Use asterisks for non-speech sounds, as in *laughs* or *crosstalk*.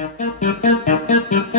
Thank *laughs* you.